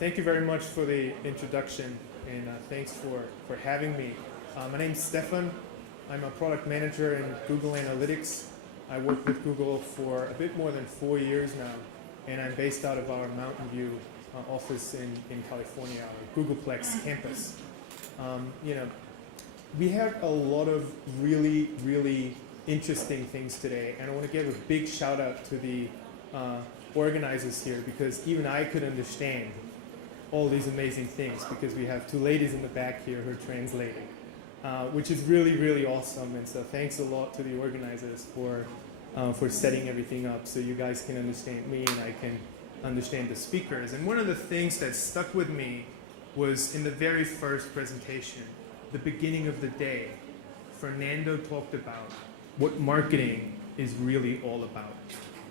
Thank you very much for the introduction, and thanks for having me. My name's Stefan. I'm a product manager in Google Analytics. I worked with Google for a bit more than 4 years now, and I'm based out of our Mountain View office in California, our Googleplex campus. We have a lot of really interesting things today, and I want to give a big shout out to the organizers here, because even I could understand all these amazing things, because we have two ladies in the back here who are translating, which is really awesome. And so thanks a lot to the organizers for setting everything up so you guys can understand me and I can understand the speakers. And one of the things that stuck with me was in the very first presentation, the beginning of the day, Fernando talked about what marketing is really all about.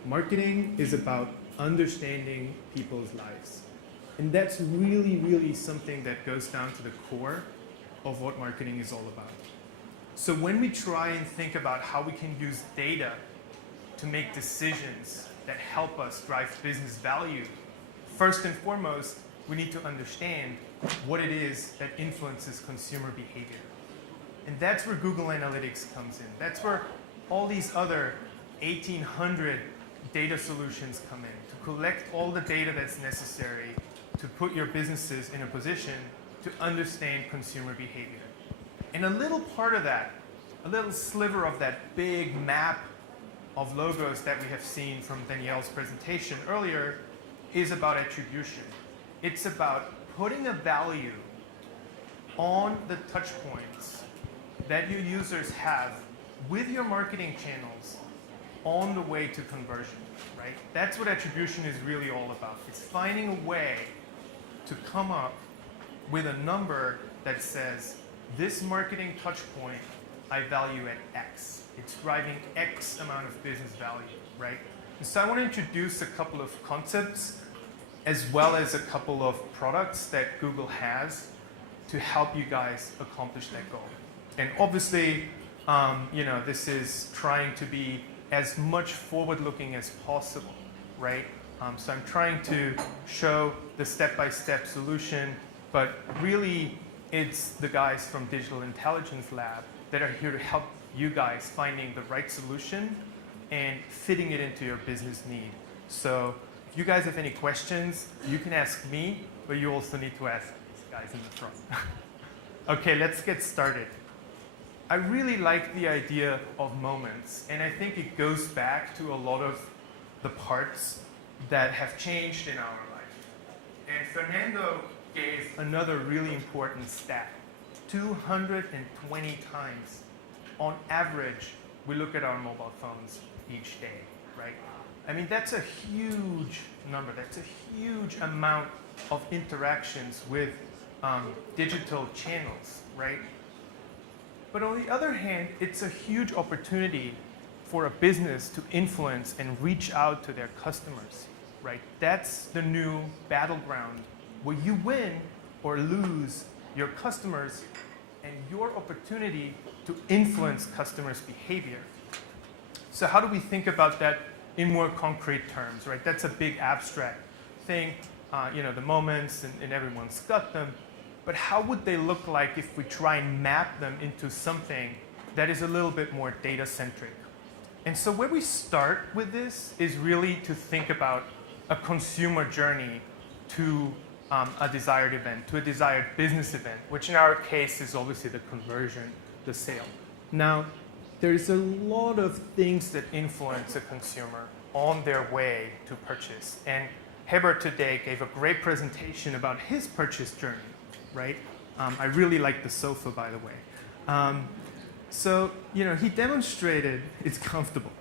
Marketing is about understanding people's lives. And that's really something that goes down to the core of what marketing is all about. So when we try and think about how we can use data to make decisions that help us drive business value, first and foremost, we need to understand what it is that influences consumer behavior. And that's where Google Analytics comes in. That's where all these other 1,800 data solutions come in, to collect all the data that's necessary to put your businesses in a position to understand consumer behavior. And a little part of that, a little sliver of that big map of logos that we have seen from Danielle's presentation earlier is about attribution. It's about putting a value on the touch points that your users have with your marketing channels on the way to conversion, right? That's what attribution is really all about. It's finding a way to come up with a number that says, this marketing touch point I value at X. It's driving X amount of business value, right? And so I want to introduce a couple of concepts as well as a couple of products that Google has to help you guys accomplish that goal. And obviously, this is trying to be as much forward-looking as possible, right? So I'm trying to show the step-by-step solution, but really it's the guys from Digital Intelligence Lab that are here to help you guys finding the right solution and fitting it into your business need. So if you guys have any questions, you can ask me, but you also need to ask these guys in the front. Okay, let's get started. I really like the idea of moments, and I think it goes back to a lot of the parts that have changed in our life. And Fernando gave another really important stat. 220 times on average we look at our mobile phones each day, right? I mean, that's a huge number. That's a huge amount of interactions with digital channels, right? But on the other hand, it's a huge opportunity for a business to influence and reach out to their customers, right? That's the new battleground where you win or lose your customers and your opportunity to influence customers' behavior. So how do we think about that in more concrete terms, right? That's a big abstract thing, the moments, and everyone's got them. But how would they look like if we try and map them into something that is a little bit more data-centric? And so where we start with this is really to think about a consumer journey to a desired event, to a desired business event, which in our case is obviously the conversion, the sale. Now, there's a lot of things that influence a consumer on their way to purchase. And Heber today gave a great presentation about his purchase journey, right? I really like the sofa, by the way. He demonstrated, it's comfortable.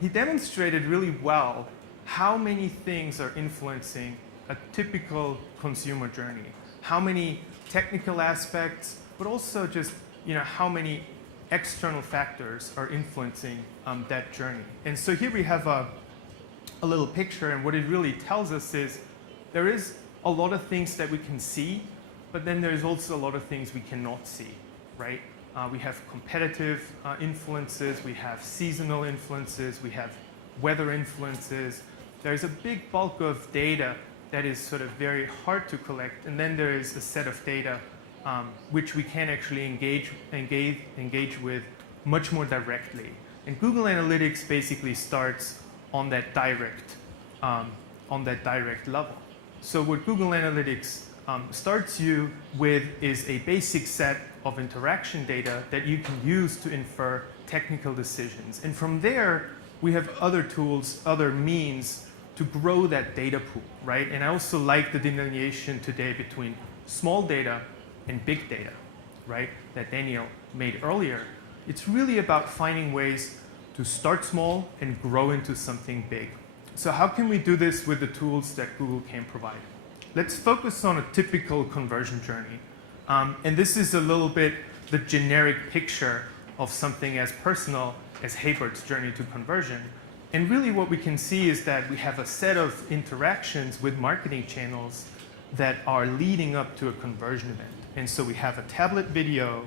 He demonstrated really well how many things are influencing a typical consumer journey. How many technical aspects, but also just how many external factors are influencing that journey. And so here we have a little picture, and what it really tells us is there is a lot of things that we can see, but then there's also a lot of things we cannot see, right? We have competitive influences, we have seasonal influences, we have weather influences. There's a big bulk of data that is sort of very hard to collect, and then there is a set of data which we can actually engage with much more directly. And Google Analytics basically starts on that direct level. So what Google Analytics starts you with is a basic set of interaction data that you can use to infer technical decisions. And from there, we have other tools, other means to grow that data pool, right? And I also like the delineation today between small data and big data, right, that Daniel made earlier. It's really about finding ways to start small and grow into something big. So how can we do this with the tools that Google can provide? Let's focus on a typical conversion journey. And this is a little bit the generic picture of something as personal as Haybert's journey to conversion. And really what we can see is that we have a set of interactions with marketing channels that are leading up to a conversion event. And so we have a tablet video,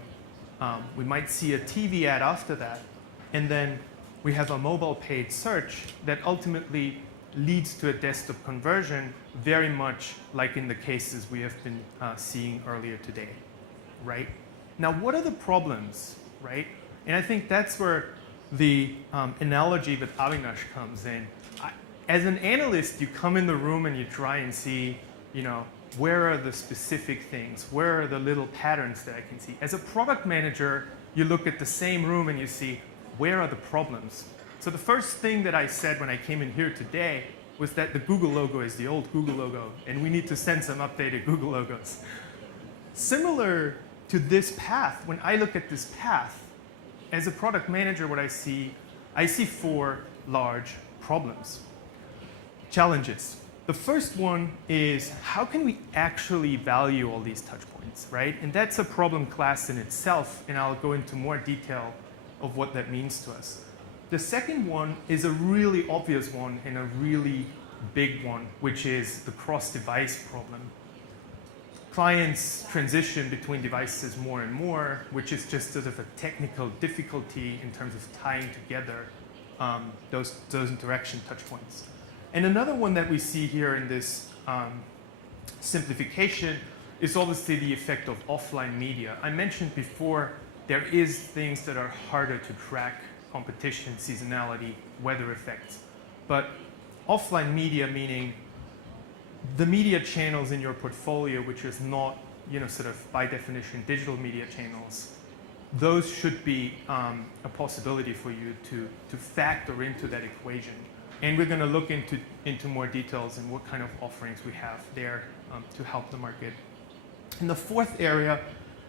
we might see a TV ad after that, and then we have a mobile paid search that ultimately leads to a desktop conversion, very much like in the cases we have been seeing earlier today, right? Now, what are the problems, right? And I think that's where the analogy with Avinash comes in. As an analyst, you come in the room and you try and see, where are the specific things? Where are the little patterns that I can see? As a product manager, you look at the same room and you see, where are the problems? So the first thing that I said when I came in here today was that the Google logo is the old Google logo, and we need to send some updated Google logos. Similar to this path, when I look at this path, as a product manager, what I see 4 large problems. Challenges. The first one is, how can we actually value all these touch points, right? And that's a problem class in itself, and I'll go into more detail of what that means to us. The second one is a really obvious one and a really big one, which is the cross-device problem. Clients transition between devices more and more, which is just sort of a technical difficulty in terms of tying together those interaction touch points. And another one that we see here in this simplification is obviously the effect of offline media. I mentioned before, there is things that are harder to track: competition, seasonality, weather effects. But offline media, meaning the media channels in your portfolio, which is not, sort of by definition digital media channels, those should be a possibility for you to factor into that equation. And we're going to look into more details and what kind of offerings we have there to help the market. And the fourth area,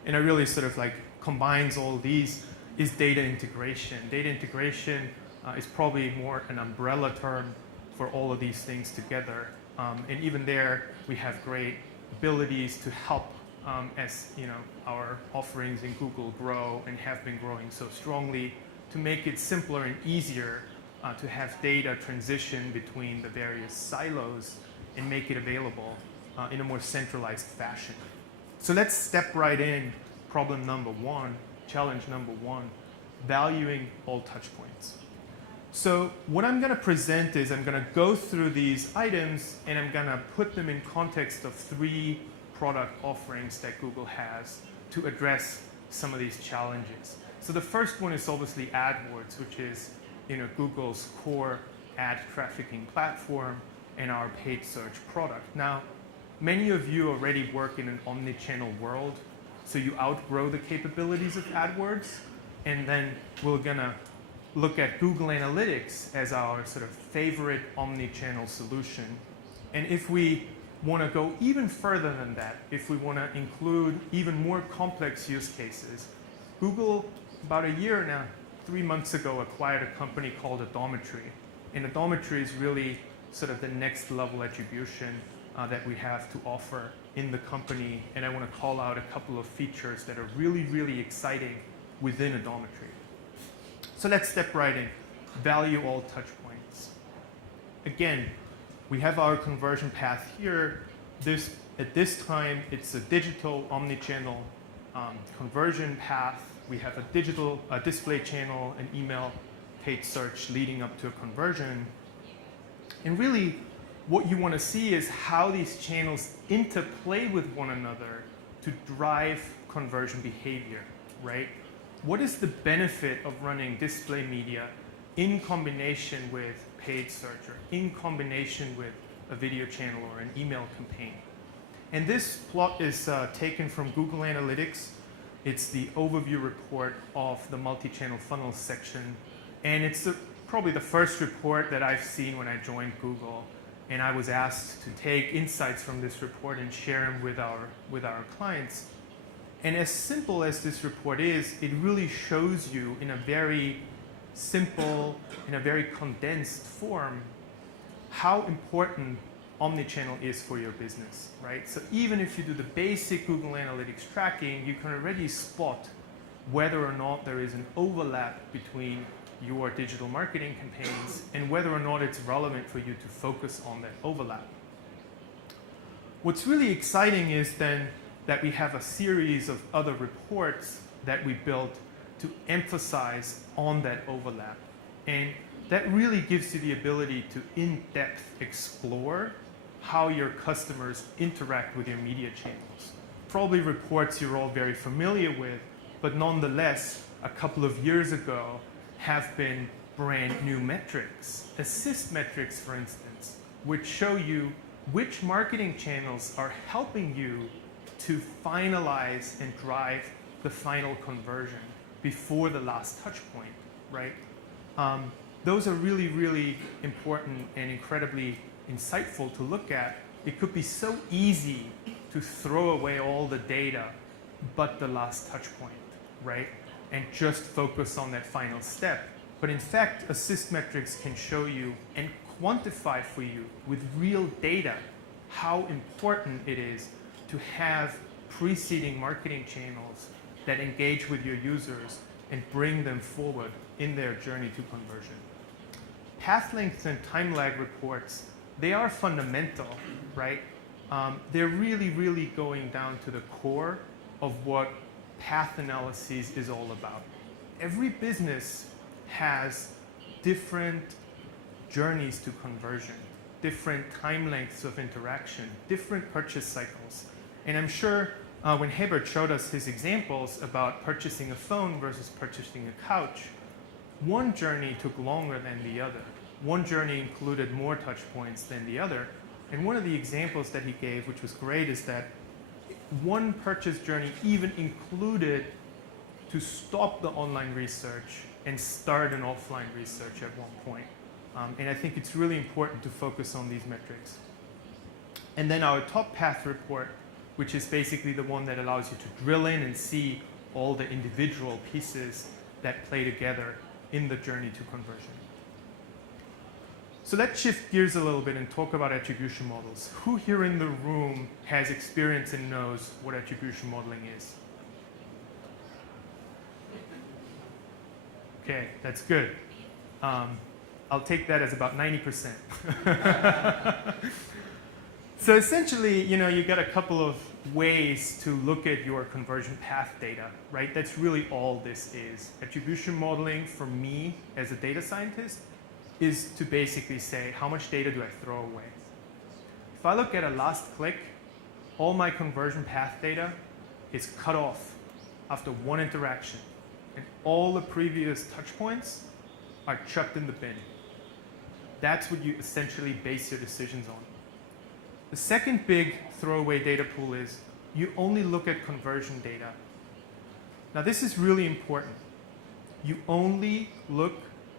and I really sort of combines all these, is data integration. Data integration is probably more an umbrella term for all of these things together. And even there, we have great abilities to help as our offerings in Google grow and have been growing so strongly, to make it simpler and easier to have data transition between the various silos and make it available in a more centralized fashion. So let's step right in. Problem number 1, challenge number 1, valuing all touch points. So what I'm going to present is I'm going to go through these items and I'm going to put them in context of 3 product offerings that Google has to address some of these challenges. So the first one is obviously AdWords, which is Google's core ad trafficking platform and our paid search product. Now, many of you already work in an omni-channel world, so you outgrow the capabilities of AdWords, and then we're gonna look at Google Analytics as our sort of favorite omni-channel solution. And if we want to go even further than that, if we want to include even more complex use cases, Google, about a year now, 3 months ago, acquired a company called Odometry. And Odometry is really sort of the next level attribution that we have to offer in the company. And I want to call out a couple of features that are really, really exciting within Odometry. So let's step right in. Value all touch points. Again, we have our conversion path here. At this time, it's a digital omni-channel conversion path. We have a digital display channel, an email, paid search leading up to a conversion. And really, what you want to see is how these channels interplay with one another to drive conversion behavior, right? What is the benefit of running display media in combination with paid search or in combination with a video channel or an email campaign? And this plot is taken from Google Analytics. It's the overview report of the multi-channel funnels section. And it's probably the first report that I've seen when I joined Google. And I was asked to take insights from this report and share them with our clients. And as simple as this report is, it really shows you in a very simple, in a very condensed form, how important omnichannel is for your business, right? So even if you do the basic Google Analytics tracking, you can already spot whether or not there is an overlap between your digital marketing campaigns and whether or not it's relevant for you to focus on that overlap. What's really exciting is then that we have a series of other reports that we built to emphasize on that overlap. And that really gives you the ability to in-depth explore how your customers interact with your media channels. Probably reports you're all very familiar with, but nonetheless, a couple of years ago, have been brand new metrics. Assist metrics, for instance, which show you which marketing channels are helping you to finalize and drive the final conversion before the last touch point, right? Those are really, really important and incredibly insightful to look at. It could be so easy to throw away all the data but the last touch point, right? And just focus on that final step. But in fact, assist metrics can show you and quantify for you with real data how important it is to have preceding marketing channels that engage with your users and bring them forward in their journey to conversion. Path length and time lag reports, they are fundamental, right? They're really, really going down to the core of what path analysis is all about. Every business has different journeys to conversion, different time lengths of interaction, different purchase cycles. And I'm sure when Hebert showed us his examples about purchasing a phone versus purchasing a couch, one journey took longer than the other. One journey included more touch points than the other. And one of the examples that he gave, which was great, is that one purchase journey even included to stop the online research and start an offline research at one point. And I think it's really important to focus on these metrics. And then our top path report, which is basically the one that allows you to drill in and see all the individual pieces that play together in the journey to conversion. So let's shift gears a little bit and talk about attribution models. Who here in the room has experience and knows what attribution modeling is? Okay, that's good. I'll take that as about 90%. So essentially, you got a couple of ways to look at your conversion path data, right? That's really all this is. Attribution modeling for me as a data scientist is to basically say, how much data do I throw away? If I look at a last click, all my conversion path data is cut off after one interaction, and all the previous touch points are chucked in the bin. That's what you essentially base your decisions on. The second big throwaway data pool is you only look at conversion data. Now this is really important. You only look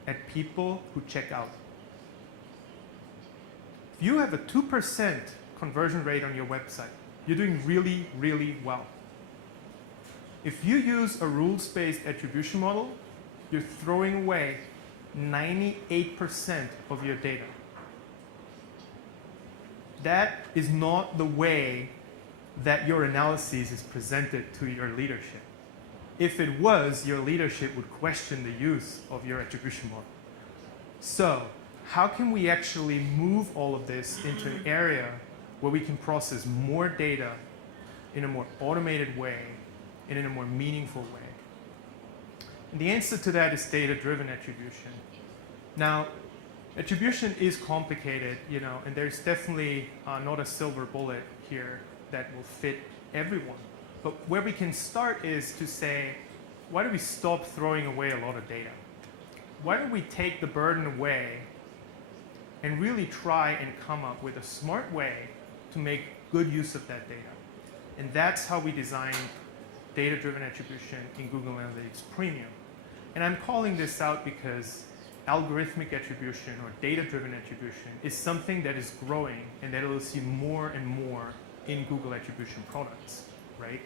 at people who check out. If you have a 2% conversion rate on your website, you're doing really, really well. If you use a rules-based attribution model, you're throwing away 98% of your data. That is not the way that your analysis is presented to your leadership. If it was, your leadership would question the use of your attribution model. So, how can we actually move all of this into an area where we can process more data in a more automated way and in a more meaningful way? And the answer to that is data-driven attribution. Now, Attribution is complicated, you know, and there's definitely not a silver bullet here that will fit everyone. But where we can start is to say, why do we stop throwing away a lot of data? Why don't we take the burden away and really try and come up with a smart way to make good use of that data? And that's how we designed data-driven attribution in Google Analytics Premium. And I'm calling this out because algorithmic attribution or data-driven attribution is something that is growing and that we'll see more and more in Google attribution products, right?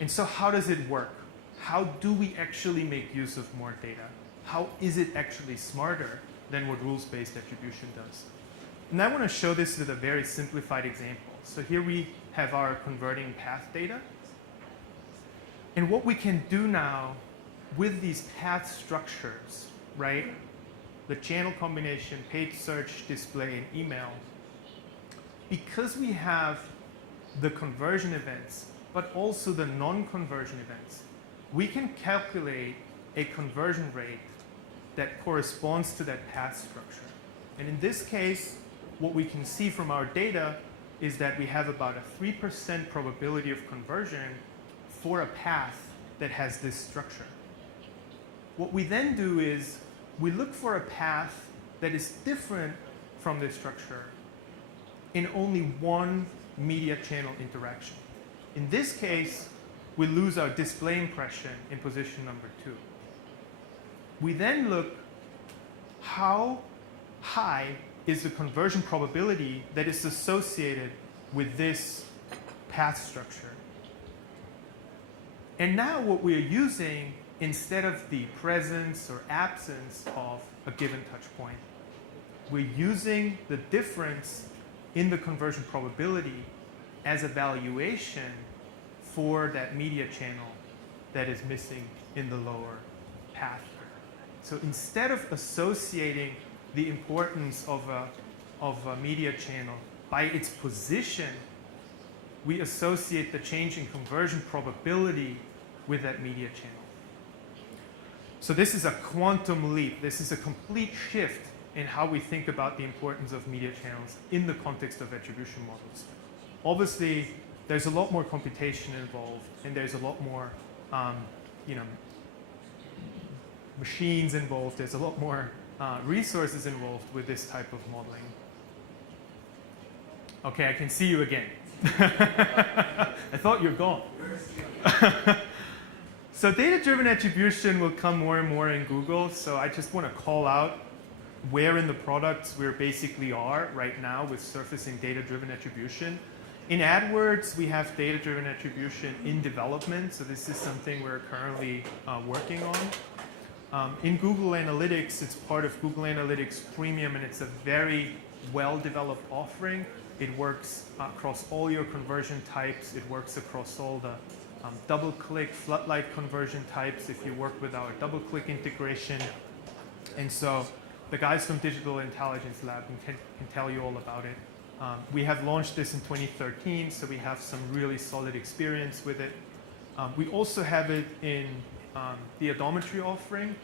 And so how does it work? How do we actually make use of more data? How is it actually smarter than what rules-based attribution does? And I want to show this with a very simplified example. So here we have our converting path data. And what we can do now with these path structures, right? The channel combination, page search, display, and email, because we have the conversion events, but also the non-conversion events, we can calculate a conversion rate that corresponds to that path structure. And in this case, what we can see from our data is that we have about a 3% probability of conversion for a path that has this structure. What we then do is we look for a path that is different from this structure in only one media channel interaction. In this case, we lose our display impression in position number 2. We then look how high is the conversion probability that is associated with this path structure. And now what we are using, instead of the presence or absence of a given touch point, we're using the difference in the conversion probability as a valuation for that media channel that is missing in the lower path. So instead of associating the importance of a media channel by its position, we associate the change in conversion probability with that media channel. So this is a quantum leap. This is a complete shift in how we think about the importance of media channels in the context of attribution models. Obviously, there's a lot more computation involved, and there's a lot more, machines involved. There's a lot more resources involved with this type of modeling. Okay, I can see you again. I thought you're gone. So data-driven attribution will come more and more in Google. So I just want to call out where in the products we basically are right now with surfacing data-driven attribution. In AdWords, we have data-driven attribution in development. So this is something we're currently working on. In Google Analytics, it's part of Google Analytics Premium, and it's a very well-developed offering. It works across all your conversion types. It works across all the double-click, floodlight conversion types if you work with our double-click integration. And so the guys from Digital Intelligence Lab can tell you all about it. We have launched this in 2013, so we have some really solid experience with it. We also have it in the odometry offering.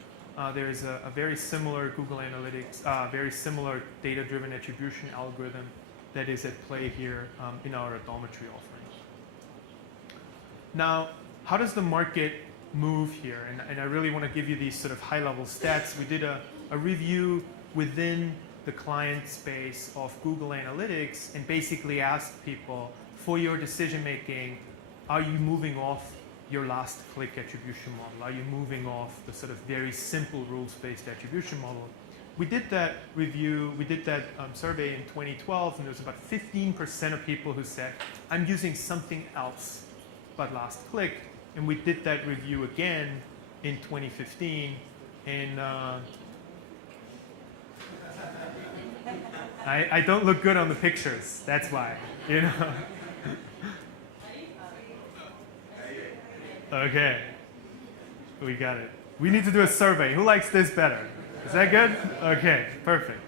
There is a very similar Google Analytics, very similar data-driven attribution algorithm that is at play here in our odometry offering. Now, how does the market move here? And I really want to give you these sort of high-level stats. We did a review within the client space of Google Analytics and basically asked people, for your decision-making, are you moving off your last click attribution model? Are you moving off the sort of very simple rules-based attribution model? We did that review, we did that survey in 2012, and there was about 15% of people who said, I'm using something else but last click. And we did that review again in 2015, and I don't look good on the pictures, that's why, you know. Okay, we got it. We need to do a survey. Who likes this better? Is that good? Okay, perfect.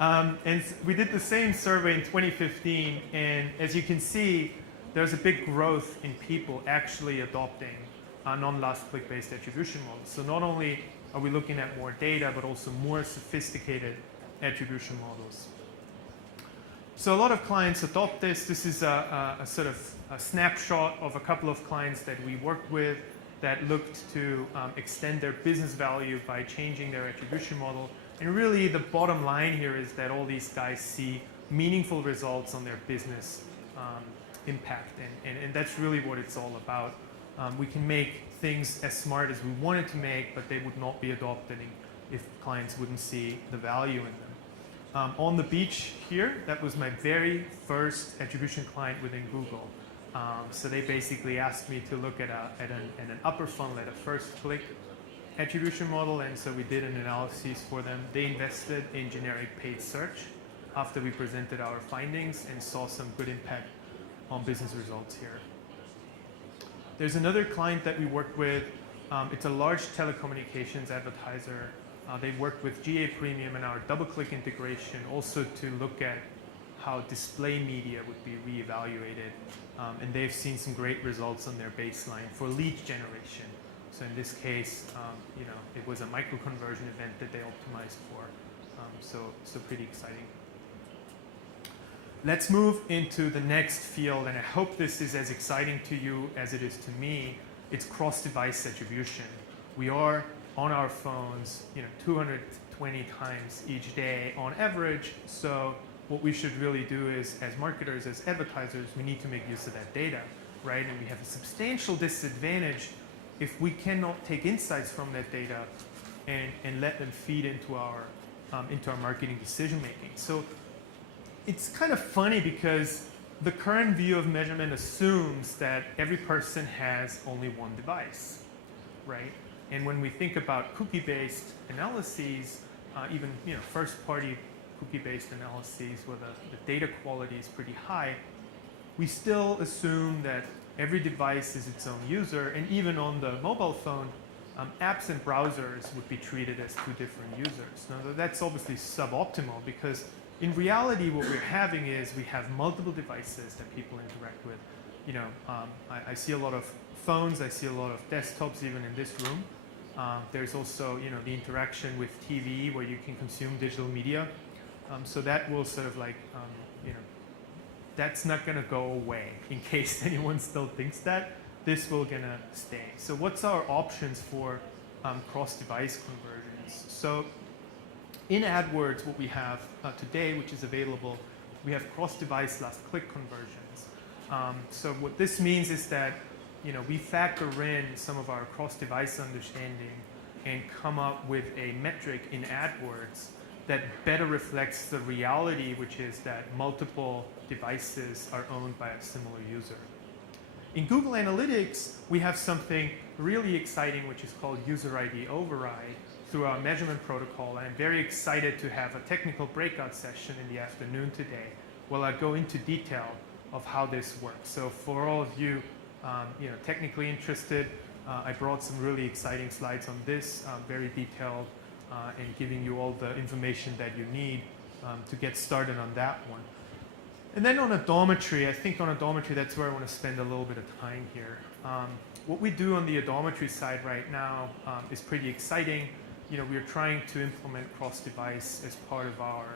And we did the same survey in 2015, and as you can see, there's a big growth in people actually adopting non-last click based attribution models. So not only are we looking at more data, but also more sophisticated attribution models. So a lot of clients adopt this. This is a sort of a snapshot of a couple of clients that we worked with that looked to extend their business value by changing their attribution model. And really the bottom line here is that all these guys see meaningful results on their business impact. And that's really what it's all about. We can make things as smart as we wanted to make, but they would not be adopted if clients wouldn't see the value in them. On the beach here, that was my very first attribution client within Google. So they basically asked me to look at an upper funnel, at a first click attribution model, and so we did an analysis for them. They invested in generic paid search after we presented our findings and saw some good impact on business results here. There's another client that we worked with. It's a large telecommunications advertiser. They worked with GA Premium and our double-click integration also to look at how display media would be reevaluated. And they've seen some great results on their baseline for lead generation. So in this case, it was a micro-conversion event that they optimized for. So pretty exciting. Let's move into the next field, and I hope this is as exciting to you as it is to me. It's cross-device attribution. We are on our phones, 220 times each day on average. So what we should really do is, as marketers, as advertisers, we need to make use of that data, right? And we have a substantial disadvantage if we cannot take insights from that data and let them feed into our marketing decision making. So it's kind of funny because the current view of measurement assumes that every person has only one device, right? And when we think about cookie-based analyses, even first-party cookie-based analyses where the data quality is pretty high, we still assume that every device is its own user, and even on the mobile phone, apps and browsers would be treated as two different users. Now that's obviously suboptimal because in reality, what we're having is we have multiple devices that people interact with. I see a lot of phones, I see a lot of desktops even in this room. There's also, the interaction with TV where you can consume digital media. So that will sort of like, that's not going to go away in case anyone still thinks that. This will going to stay. So what's our options for cross-device conversions? So in AdWords, what we have today, which is available, we have cross-device last-click conversions. So what this means is that we factor in some of our cross-device understanding and come up with a metric in AdWords that better reflects the reality, which is that multiple devices are owned by a similar user. In Google Analytics, we have something really exciting, which is called user ID override through our measurement protocol. And I'm very excited to have a technical breakout session in the afternoon today where I go into detail of how this works. So for all of you, technically interested, I brought some really exciting slides on this, very detailed, and giving you all the information that you need to get started on that one. And then on odometry, I think on odometry, that's where I want to spend a little bit of time here. What we do on the odometry side right now is pretty exciting. We're trying to implement cross-device as part of our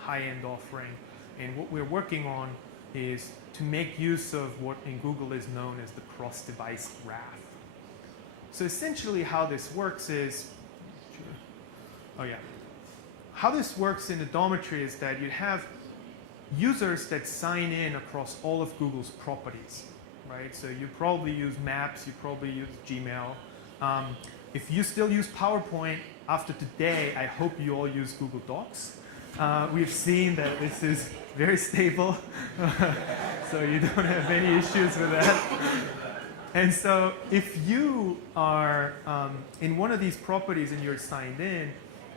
high-end offering. And what we're working on is to make use of what in Google is known as the cross-device graph. So essentially how this works is, how this works in odometry is that you have users that sign in across all of Google's properties, right? So you probably use Maps, you probably use Gmail. If you still use PowerPoint after today, I hope you all use Google Docs. We've seen that this is very stable, so you don't have any issues with that. And so if you are in one of these properties and you're signed in,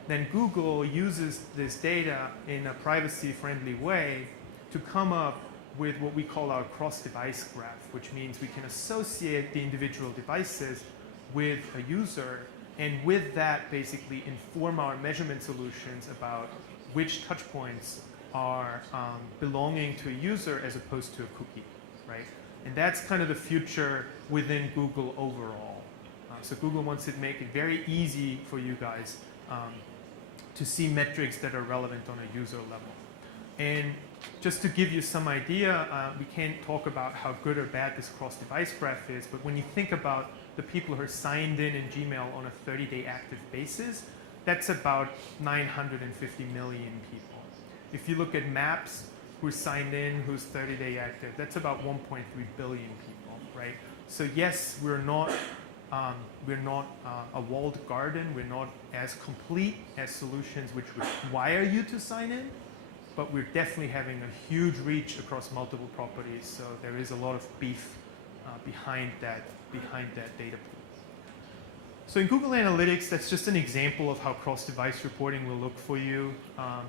then Google uses this data in a privacy-friendly way to come up with what we call our cross-device graph, which means we can associate the individual devices with a user, and with that basically inform our measurement solutions about which touch points are belonging to a user as opposed to a cookie, right? And that's kind of the future within Google overall. So Google wants to make it very easy for you guys to see metrics that are relevant on a user level. And just to give you some idea, we can't talk about how good or bad this cross-device graph is, but when you think about the people who are signed in Gmail on a 30-day active basis, that's about 950 million people. If you look at Maps, who's signed in, who's 30-day active, that's about 1.3 billion people, right? So yes, we're not a walled garden. We're not as complete as solutions which require you to sign in, but we're definitely having a huge reach across multiple properties. So there is a lot of beef behind that data pool. So in Google Analytics, that's just an example of how cross-device reporting will look for you.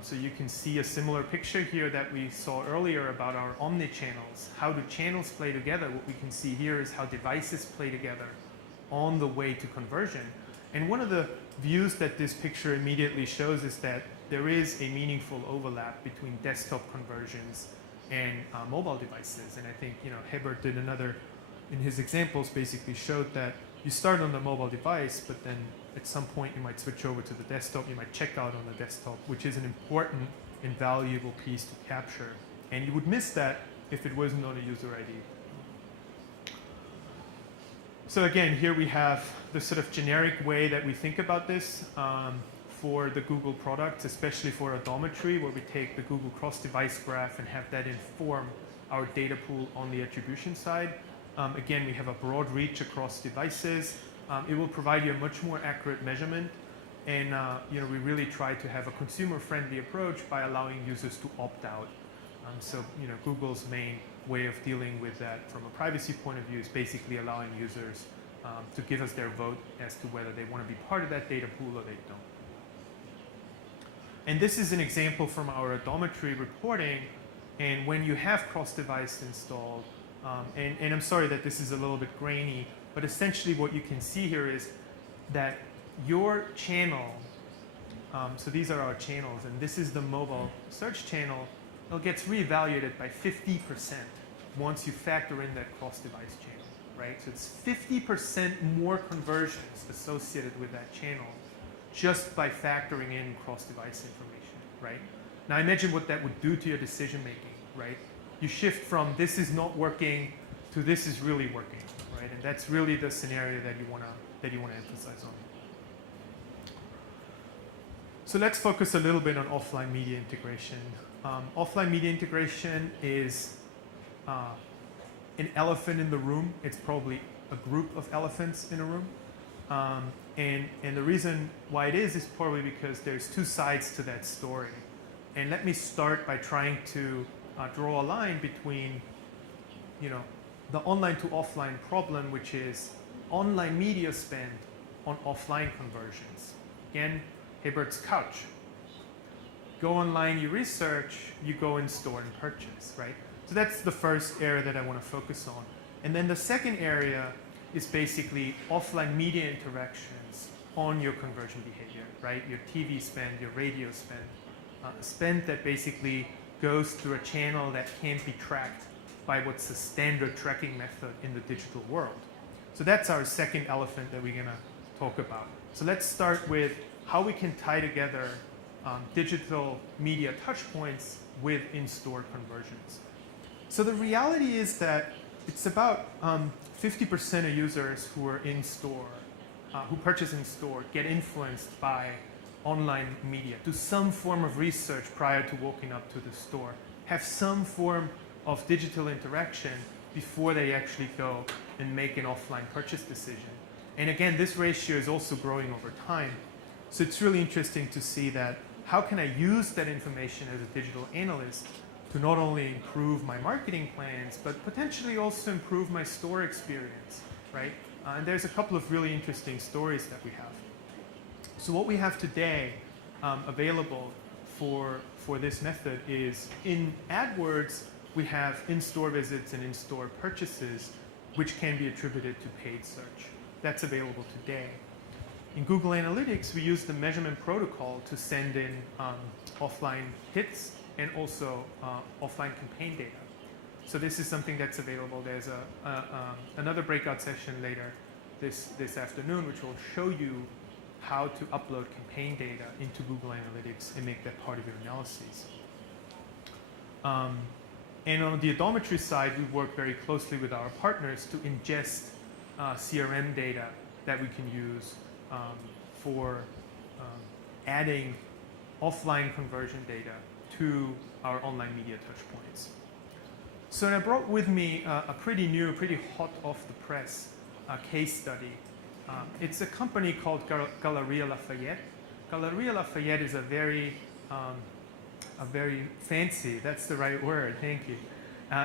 So you can see a similar picture here that we saw earlier about our omnichannels. How do channels play together? What we can see here is how devices play together on the way to conversion. And one of the views that this picture immediately shows is that there is a meaningful overlap between desktop conversions and mobile devices. And I think, Hebert did another, in his examples, basically showed that you start on the mobile device, but then at some point you might switch over to the desktop, you might check out on the desktop, which is an important and valuable piece to capture. And you would miss that if it wasn't on a user ID. So again, here we have the sort of generic way that we think about this for the Google products, especially for odometry, where we take the Google cross-device graph and have that inform our data pool on the attribution side. Again, we have a broad reach across devices. It will provide you a much more accurate measurement. And we really try to have a consumer-friendly approach by allowing users to opt out. So Google's main way of dealing with that from a privacy point of view is basically allowing users to give us their vote as to whether they want to be part of that data pool or they don't. And this is an example from our odometry reporting. And when you have cross-device installed, and I'm sorry that this is a little bit grainy, but essentially what you can see here is that your channel, so these are our channels, and this is the mobile search channel, it gets reevaluated by 50% once you factor in that cross-device channel, right? So it's 50% more conversions associated with that channel just by factoring in cross-device information, right? Now imagine what that would do to your decision-making, right? You shift from this is not working to this is really working, right? And that's really the scenario that you want to emphasize on. So let's focus a little bit on offline media integration. Offline media integration is an elephant in the room. It's probably a group of elephants in a room. And the reason why it is probably because there's two sides to that story. And let me start by trying to draw a line between, the online to offline problem, which is online media spend on offline conversions. Again, Hebert's couch. Go online, you research, you go in store and purchase, right? So that's the first area that I want to focus on. And then the second area is basically offline media interactions on your conversion behavior, right? Your TV spend, your radio spend, spend that basically goes through a channel that can't be tracked by what's the standard tracking method in the digital world. So that's our second elephant that we're going to talk about. So let's start with how we can tie together digital media touchpoints with in-store conversions. So the reality is that it's about 50% of users who are in store, who purchase in store, get influenced by online media, do some form of research prior to walking up to the store, have some form of digital interaction before they actually go and make an offline purchase decision. And again, this ratio is also growing over time. So it's really interesting to see that how can I use that information as a digital analyst to not only improve my marketing plans, but potentially also improve my store experience, right? And there's a couple of really interesting stories that we have. So what we have today available for this method is in AdWords, we have in-store visits and in-store purchases, which can be attributed to paid search. That's available today. In Google Analytics, we use the measurement protocol to send in offline hits and also offline campaign data. So this is something that's available. There's another breakout session later this afternoon, which will show you how to upload campaign data into Google Analytics and make that part of your analyses. And on the odometry side, we work very closely with our partners to ingest CRM data that we can use for adding offline conversion data to our online media touchpoints. So I brought with me a pretty new, pretty hot off the press case study. It's a company called Galeries Lafayette. Galeries Lafayette is a very fancy, that's the right word, thank you,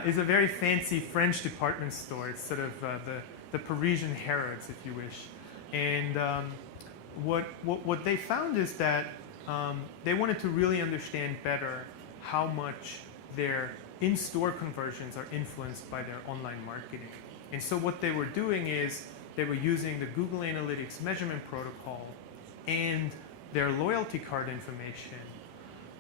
is a very fancy French department store. It's sort of the Parisian Harrods, if you wish. And what they found is that they wanted to really understand better how much their in-store conversions are influenced by their online marketing. And so what they were doing is they were using the Google Analytics measurement protocol and their loyalty card information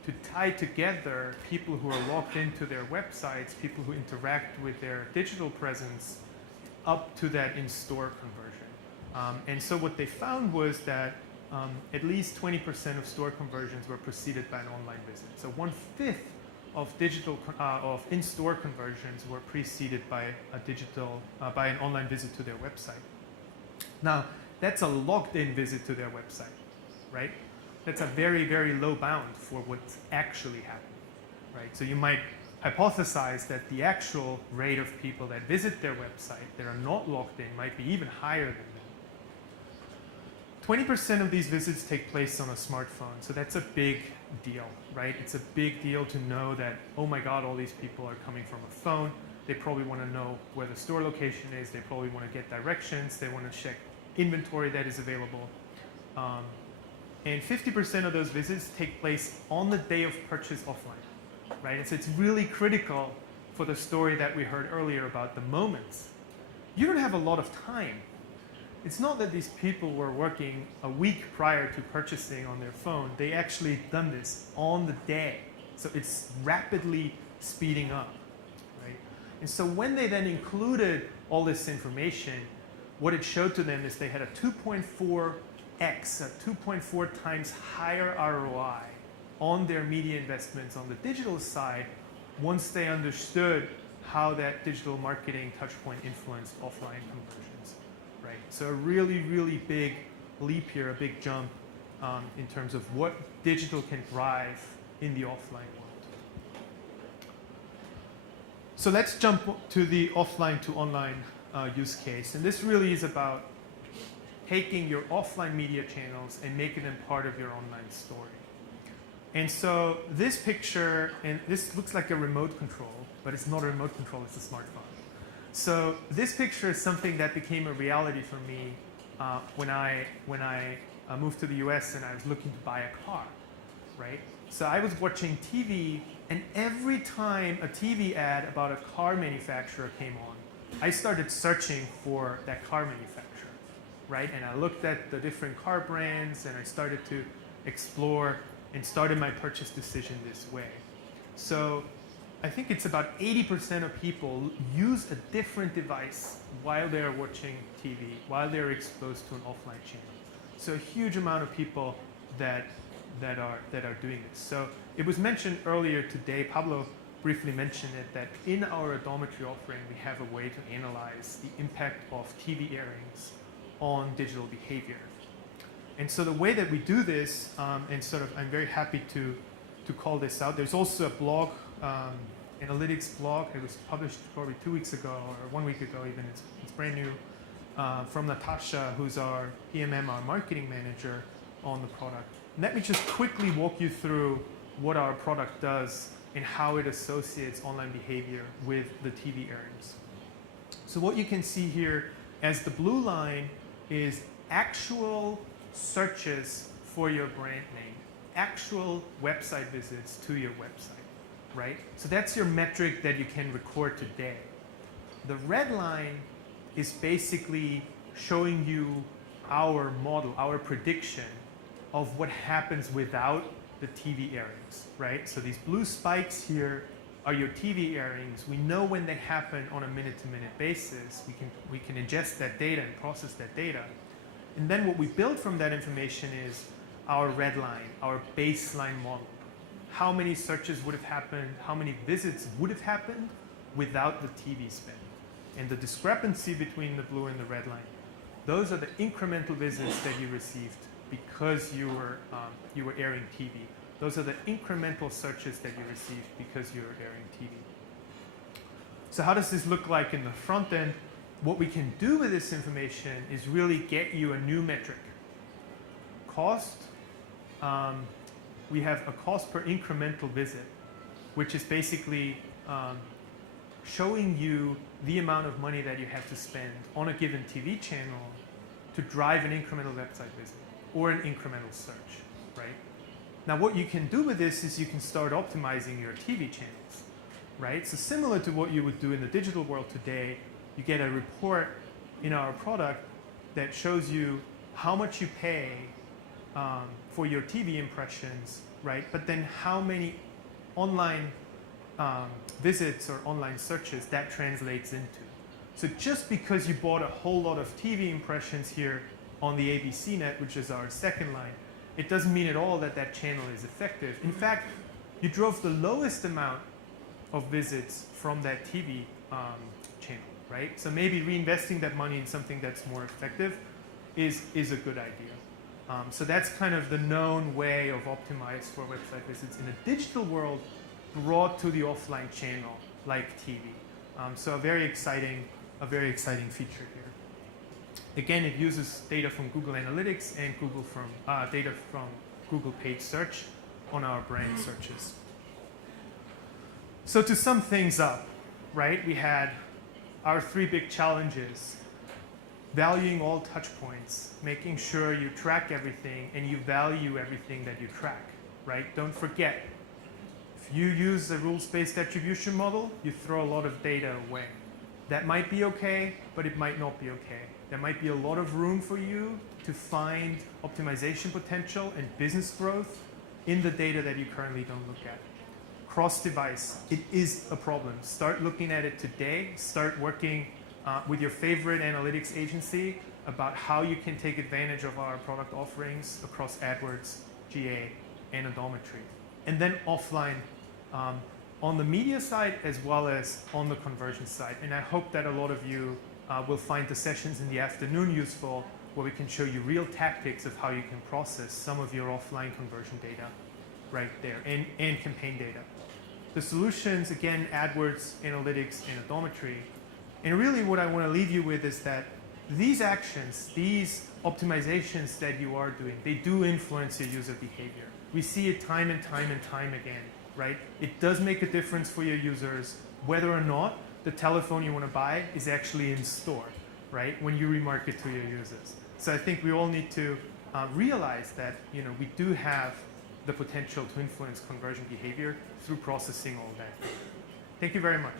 to tie together people who are logged into their websites, people who interact with their digital presence, up to that in-store conversion. And so what they found was that at least 20% of store conversions were preceded by an online visit. So 1/5 of in-store conversions were preceded by by an online visit to their website. Now, that's a logged-in visit to their website, right? That's a very, very low bound for what's actually happening, right? So you might hypothesize that the actual rate of people that visit their website that are not logged in might be even higher than that. 20% of these visits take place on a smartphone, so that's a big deal, right? It's a big deal to know that, oh my God, all these people are coming from a phone. They probably want to know where the store location is. They probably want to get directions. They want to check inventory that is available. And 50% of those visits take place on the day of purchase offline, right? And so it's really critical for the story that we heard earlier about the moments. You don't have a lot of time. It's not that these people were working a week prior to purchasing on their phone. They actually done this on the day. So it's rapidly speeding up, right? And so when they then included all this information, what it showed to them is they had a 2.4x, a 2.4 times higher ROI on their media investments on the digital side once they understood how that digital marketing touchpoint influenced offline conversions, right? So a really, really big leap here, a big jump in terms of what digital can drive in the offline world. So let's jump to the offline to online use case. And this really is about taking your offline media channels and making them part of your online story. And so this picture, and this looks like a remote control, but it's not a remote control, it's a smartphone. So this picture is something that became a reality for me when I moved to the US and I was looking to buy a car, right? So I was watching TV, and every time a TV ad about a car manufacturer came on, I started searching for that car manufacturer, right? And I looked at the different car brands and I started to explore and started my purchase decision this way. So I think it's about 80% of people use a different device while they're watching TV, while they're exposed to an offline channel. So a huge amount of people that are doing this. So it was mentioned earlier today, Pablo briefly mentioned it, that in our odometry offering, we have a way to analyze the impact of TV airings on digital behavior. And so the way that we do this, and sort of, I'm very happy to call this out. There's also a blog, analytics blog. It was published probably 2 weeks ago or 1 week ago even. It's brand new, from Natasha, who's our PMM, our marketing manager on the product. Let me just quickly walk you through what our product does and how it associates online behavior with the TV airings. So what you can see here as the blue line is actual searches for your brand name, actual website visits to your website, right? So that's your metric that you can record today. The red line is basically showing you our model, our prediction of what happens without the TV airings, right? So these blue spikes here are your TV airings. We know when they happen on a minute-to-minute basis. We can ingest that data and process that data. And then what we build from that information is our red line, our baseline model. How many searches would have happened, how many visits would have happened without the TV spend. And the discrepancy between the blue and the red line, those are the incremental visits that you received because you were airing TV. Those are the incremental searches that you received because you were airing TV. So how does this look like in the front end? What we can do with this information is really get you a new metric. Cost, we have a cost per incremental visit, which is basically showing you the amount of money that you have to spend on a given TV channel to drive an incremental website visit or an incremental search, right? Now what you can do with this is you can start optimizing your TV channels, right? So similar to what you would do in the digital world today, you get a report in our product that shows you how much you pay for your TV impressions, right? But then how many online visits or online searches that translates into. So just because you bought a whole lot of TV impressions here on the ABC net, which is our second line, it doesn't mean at all that that channel is effective. In fact, you drove the lowest amount of visits from that TV channel, right? So maybe reinvesting that money in something that's more effective is a good idea. So that's kind of the known way of optimize for website visits in a digital world brought to the offline channel like TV. So a very exciting feature here. Again, it uses data from Google Analytics and data from Google Paid Search on our brand searches. So to sum things up, right, we had our 3 big challenges: valuing all touch points, making sure you track everything and you value everything that you track, right? Don't forget, if you use a rules-based attribution model, you throw a lot of data away. That might be okay, but it might not be okay. There might be a lot of room for you to find optimization potential and business growth in the data that you currently don't look at. Cross-device, it is a problem. Start looking at it today. Start working with your favorite analytics agency about how you can take advantage of our product offerings across AdWords, GA, and odometry. And then offline, on the media side as well as on the conversion side. And I hope that a lot of you will find the sessions in the afternoon useful, where we can show you real tactics of how you can process some of your offline conversion data right there, and campaign data. The solutions, again, AdWords, analytics, and odometry. And really what I want to leave you with is that these actions, these optimizations that you are doing, they do influence your user behavior. We see it time and time and time again, right? It does make a difference for your users whether or not the telephone you want to buy is actually in store, right? When you remarket to your users. So I think we all need to realize that, we do have the potential to influence conversion behavior through processing all that. Thank you very much.